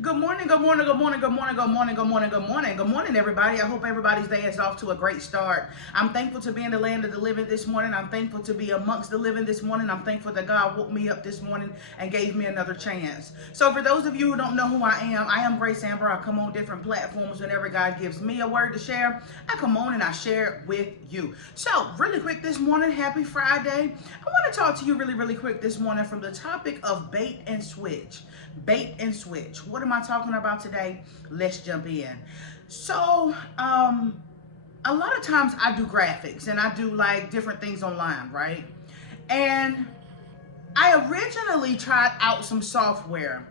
Good morning, good morning, good morning, good morning, good morning, good morning, good morning, good morning, everybody. I hope everybody's day is off to a great start. I'm thankful to be in the land of the living this morning. I'm thankful to be amongst the living this morning. I'm thankful that God woke me up this morning and gave me another chance. So for those of you who don't know who I am Grace Amber. I come on different platforms whenever God gives me a word to share. I come on and I share it with you. So really quick this morning, happy Friday. I want to talk to you really quick this morning from the topic of bait and switch. Bait and switch. What am I talking about today? Let's jump in. So, a lot of times I do graphics and I do like different things online, right? And I originally tried out some software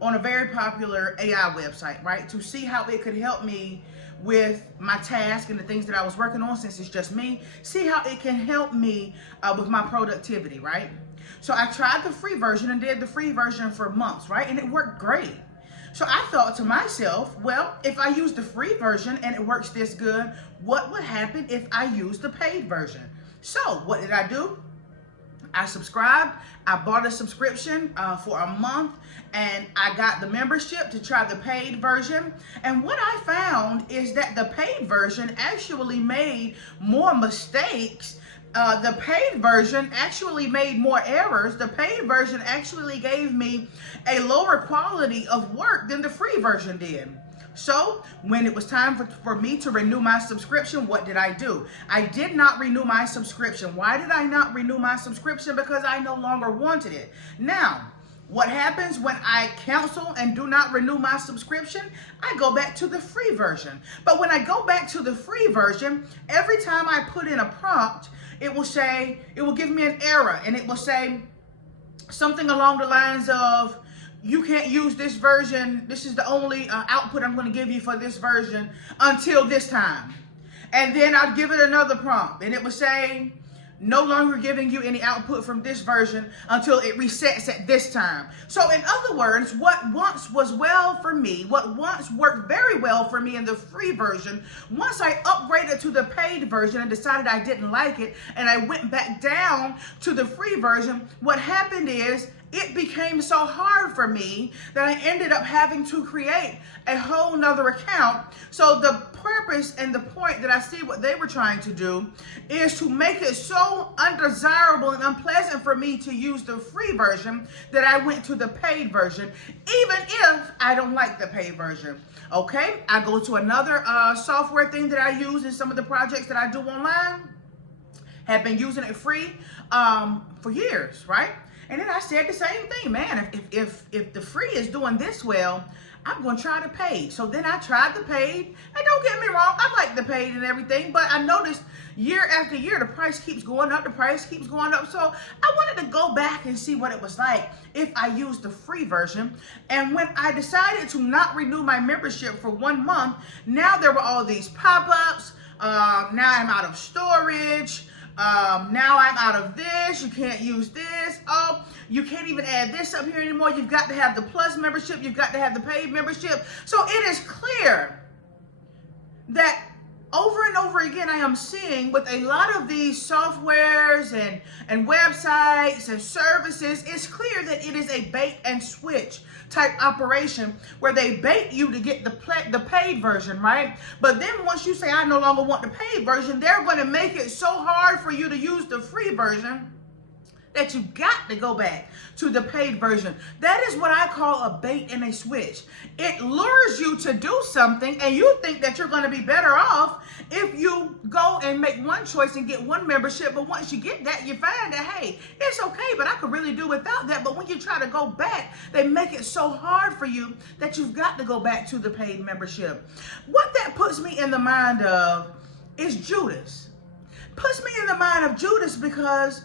on a very popular AI website, right? To see how it could help me with my task and the things that I was working on, since it's just me, see how it can help me with my productivity, right? So I tried the free version and did the free version for months, right? And it worked great. So I thought to myself, well, if I use the free version and it works this good, what would happen if I use the paid version? So what did I do? I subscribed. I bought a subscription for a month, and I got the membership to try the paid version. And what I found is that the paid version actually made more mistakes. The paid version actually made more errors. The paid version actually gave me a lower quality of work than the free version did. So when it was time for me to renew my subscription, what did I do? I did not renew my subscription. Why did I not renew my subscription? Because I no longer wanted it. Now, what happens when I cancel and do not renew my subscription? I go back to the free version. But when I go back to the free version, every time I put in a prompt, it will give me an error, and it will say something along the lines of, you can't use this version. This is the only output I'm going to give you for this version until this time. And then I'd give it another prompt, and it would say, no longer giving you any output from this version until it resets at this time. So in other words, what once was well for me, what once worked very well for me in the free version, once I upgraded to the paid version and decided I didn't like it, and I went back down to the free version, what happened is it became so hard for me that I ended up having to create a whole nother account. So the purpose and the point that I see what they were trying to do is to make it so undesirable and unpleasant for me to use the free version that I went to the paid version, even if I don't like the paid version. Okay, I go to another software thing that I use in some of the projects that I do online. Have been using it free for years, right? And then I said the same thing, man, if the free is doing this well, I'm going to try the paid. So then I tried the paid, and don't get me wrong, I like the paid and everything, but I noticed year after year, the price keeps going up, the price keeps going up. So I wanted to go back and see what it was like if I used the free version. And when I decided to not renew my membership for 1 month, now there were all these pop-ups. Now I'm out of storage. Now I'm out of this. You can't use this. Oh, you can't even add this up here anymore. You've got to have the plus membership. You've got to have the paid membership. So it is clear that over and over again, I am seeing with a lot of these softwares and websites and services, it's clear that it is a bait and switch type operation where they bait you to get the paid version, right? But then once you say, I no longer want the paid version, they're going to make it so hard for you to use the free version that you got to go back to the paid version. That is what I call a bait and a switch. It lures you to do something, and you think that you're going to be better off if you go and make one choice and get one membership. But once you get that, you find that, hey, it's okay, but I could really do without that. But when you try to go back, they make it so hard for you that you've got to go back to the paid membership. What that puts me in the mind of is Judas. Puts me in the mind of Judas because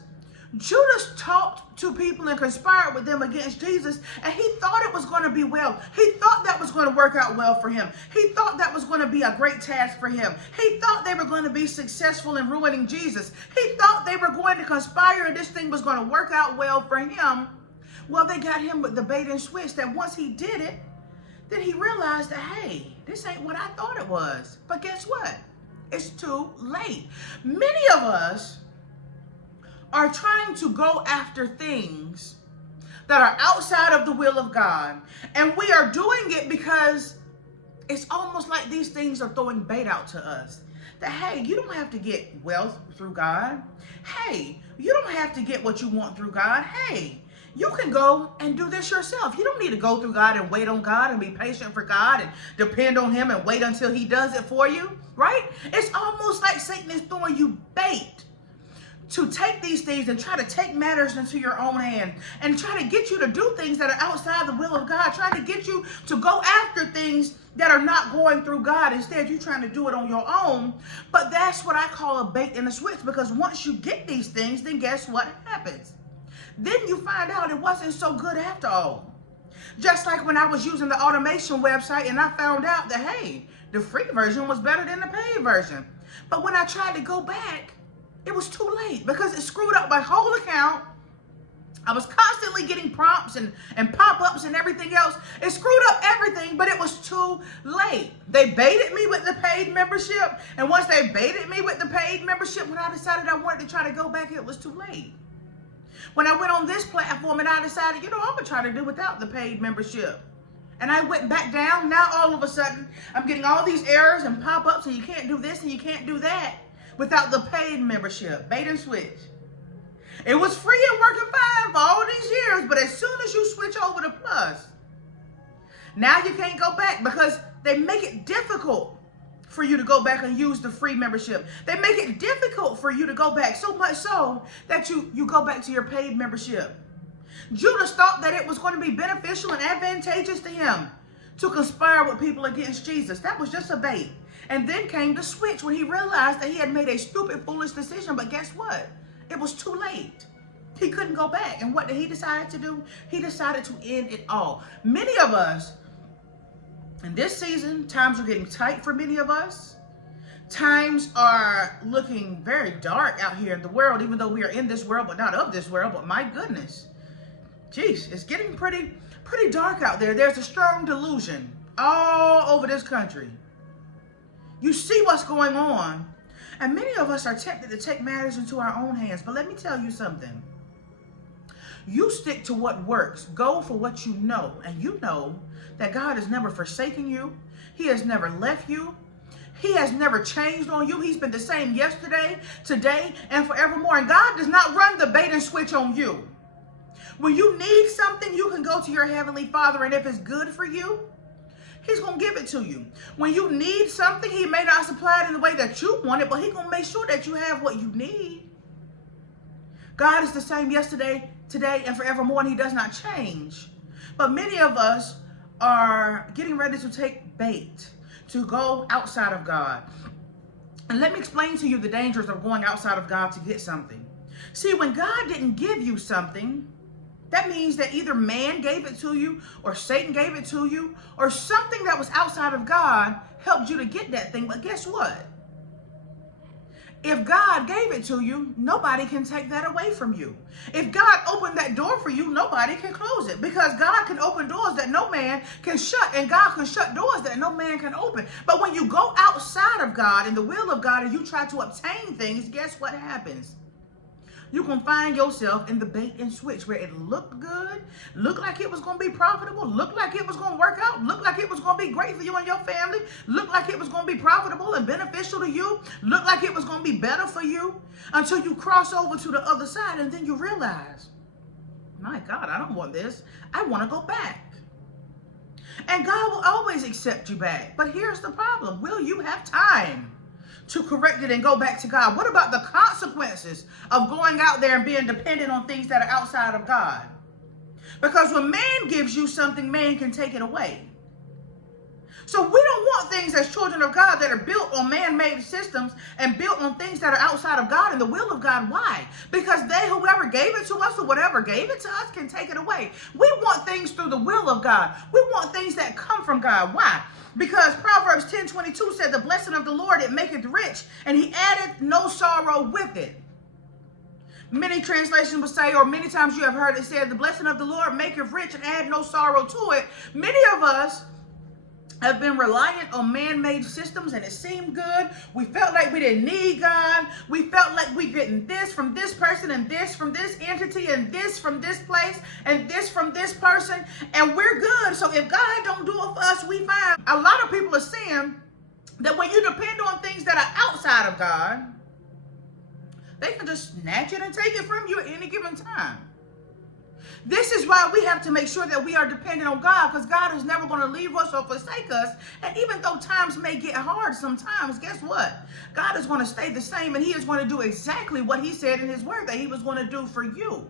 Judas talked to people and conspired with them against Jesus, and he thought it was going to be well. He thought that was going to work out well for him. He thought that was going to be a great task for him. He thought they were going to be successful in ruining Jesus. He thought they were going to conspire and this thing was going to work out well for him. Well, they got him with the bait and switch that once he did it, then he realized that, hey, this ain't what I thought it was. But guess what? It's too late. Many of us are trying to go after things that are outside of the will of God. And we are doing it because it's almost like these things are throwing bait out to us. That, hey, you don't have to get wealth through God. Hey, you don't have to get what you want through God. Hey, you can go and do this yourself. You don't need to go through God and wait on God and be patient for God and depend on him and wait until he does it for you, right? It's almost like Satan is throwing you bait to take these things and try to take matters into your own hand and try to get you to do things that are outside the will of God, trying to get you to go after things that are not going through God. Instead, you're trying to do it on your own. But that's what I call a bait and a switch, because once you get these things, then guess what happens? Then you find out it wasn't so good after all. Just like when I was using the automation website and I found out that, hey, the free version was better than the paid version. But when I tried to go back, it was too late because it screwed up my whole account. I was constantly getting prompts and pop-ups and everything else. It screwed up everything, but it was too late. They baited me with the paid membership. And once they baited me with the paid membership, when I decided I wanted to try to go back, it was too late. When I went on this platform and I decided, I'm going to try to do without the paid membership. And I went back down. Now all of a sudden, I'm getting all these errors and pop-ups and you can't do this and you can't do that without the paid membership. Bait and switch. It was free and working fine for all these years, but as soon as you switch over to Plus, now you can't go back because they make it difficult for you to go back and use the free membership. They make it difficult for you to go back, so much so that you go back to your paid membership. Judas thought that it was going to be beneficial and advantageous to him to conspire with people against Jesus. That was just a bait. And then came the switch when he realized that he had made a stupid, foolish decision. But guess what? It was too late. He couldn't go back. And what did he decide to do? He decided to end it all. Many of us, in this season, times are getting tight for many of us. Times are looking very dark out here in the world, even though we are in this world, but not of this world. But my goodness, geez, it's getting pretty dark out there. There's a strong delusion all over this country. You see what's going on. And many of us are tempted to take matters into our own hands. But let me tell you something. You stick to what works. Go for what you know. And you know that God has never forsaken you. He has never left you. He has never changed on you. He's been the same yesterday, today, and forevermore. And God does not run the bait and switch on you. When you need something, you can go to your Heavenly Father. And if it's good for you, He's going to give it to you. When you need something, He may not supply it in the way that you want it, but He's going to make sure that you have what you need. God is the same yesterday, today, and forevermore, and He does not change. But many of us are getting ready to take bait, to go outside of God. And let me explain to you the dangers of going outside of God to get something. See, when God didn't give you something, that means that either man gave it to you, or Satan gave it to you, or something that was outside of God helped you to get that thing. But guess what? If God gave it to you, nobody can take that away from you. If God opened that door for you, nobody can close it, because God can open doors that no man can shut, and God can shut doors that no man can open. But when you go outside of God and the will of God and you try to obtain things, guess what happens? You can find yourself in the bait and switch where it looked good, looked like it was going to be profitable, looked like it was going to work out, looked like it was going to be great for you and your family, looked like it was going to be profitable and beneficial to you, looked like it was going to be better for you, until you cross over to the other side and then you realize, my God, I don't want this. I want to go back. And God will always accept you back. But here's the problem. Will you have time to correct it and go back to God? What about the consequences of going out there and being dependent on things that are outside of God? Because when man gives you something, man can take it away. So we don't want things as children of God that are built on man-made systems and built on things that are outside of God and the will of God. Why? Because whoever gave it to us or whatever gave it to us can take it away. We want things through the will of God. We want things that come from God. Why? Because Proverbs 10:22 said, the blessing of the Lord, it maketh rich, and He addeth no sorrow with it. Many translations would say, or many times you have heard it said, the blessing of the Lord maketh rich and add no sorrow to it. Many of us have been reliant on man-made systems, and it seemed good. We felt like we didn't need God. We felt like we getting this from this person, and this from this entity, and this from this place, and this from this person, and we're good. So if God don't do it for us, we fine. A lot of people are saying that when you depend on things that are outside of God, they can just snatch it and take it from you at any given time. This is why we have to make sure that we are dependent on God, because God is never going to leave us or forsake us. And even though times may get hard sometimes, guess what? God is going to stay the same, and he is going to do exactly what he said in his word that he was going to do for you.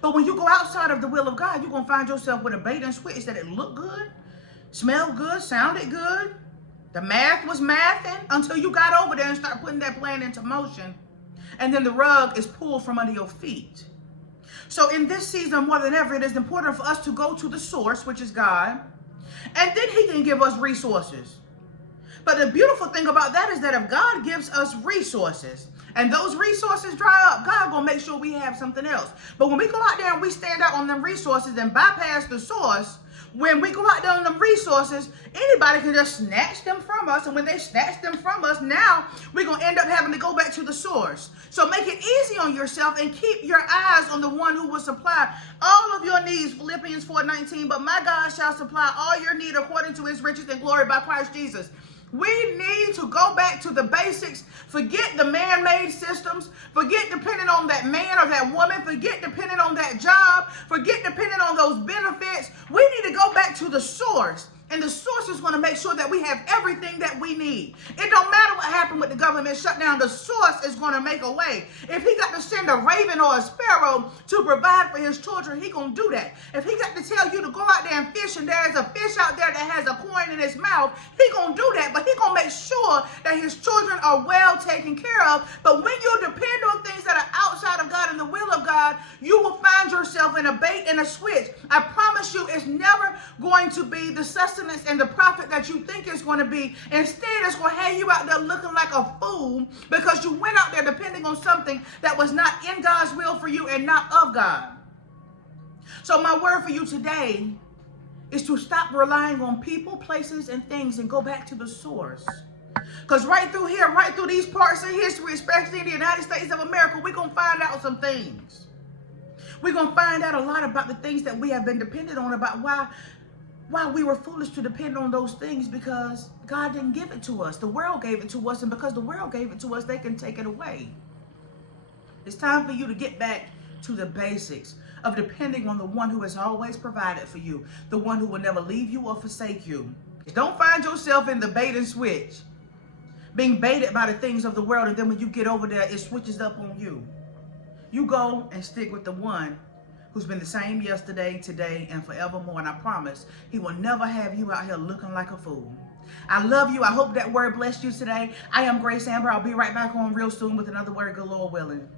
But when you go outside of the will of God, you're going to find yourself with a bait and switch that it looked good, smelled good, sounded good. The math was mathing until you got over there and start putting that plan into motion. And then the rug is pulled from under your feet. So in this season, more than ever, it is important for us to go to the source, which is God, and then he can give us resources. But the beautiful thing about that is that if God gives us resources and those resources dry up, God gonna make sure we have something else. But when we go out there and we stand out on them resources and bypass the source, when we go out there on them resources, anybody can just snatch them from us. And when they snatch them from us, now we're going to end up having to go back to the source. So make it easy on yourself and keep your eyes on the one who will supply all of your needs. Philippians 4:19, but my God shall supply all your need according to his riches and glory by Christ Jesus. We need to go back to the basics. Forget the man-made systems. Forget depending on that man or that woman. Forget depending on that job. Forget depending on those benefits. We need to go back to the source. And the source is going to make sure that we have everything that we need. It don't matter what happened with the government shutdown. The source is going to make a way. If he got to send a raven or a sparrow to provide for his children, he going to do that. If he got to tell you to go out there and fish and there's a fish out there that has a coin in his mouth, he going to do that. But he going to make sure that his children are well taken care of. But when you depend on things that are outside of God and the will of God, you will find yourself in a bait and a switch. I promise you, it's never going to be the sustenance and the profit that you think it's going to be. Instead, it's going to have you out there looking like a fool because you went out there depending on something that was not in God's will for you and not of God. So my word for you today is to stop relying on people, places, and things and go back to the source. Because right through here, right through these parts of history, especially in the United States of America, we're going to find out some things. We're going to find out a lot about the things that we have been dependent on, about why we were foolish to depend on those things, because God didn't give it to us. The world gave it to us, and because the world gave it to us, they can take it away. It's time for you to get back to the basics of depending on the one who has always provided for you, the one who will never leave you or forsake you. Don't find yourself in the bait and switch, being baited by the things of the world, and then when you get over there, it switches up on you. You go and stick with the one who's been the same yesterday, today, and forevermore. And I promise he will never have you out here looking like a fool. I love you. I hope that word blessed you today. I am Grace Amber. I'll be right back on real soon with another word, good Lord willing.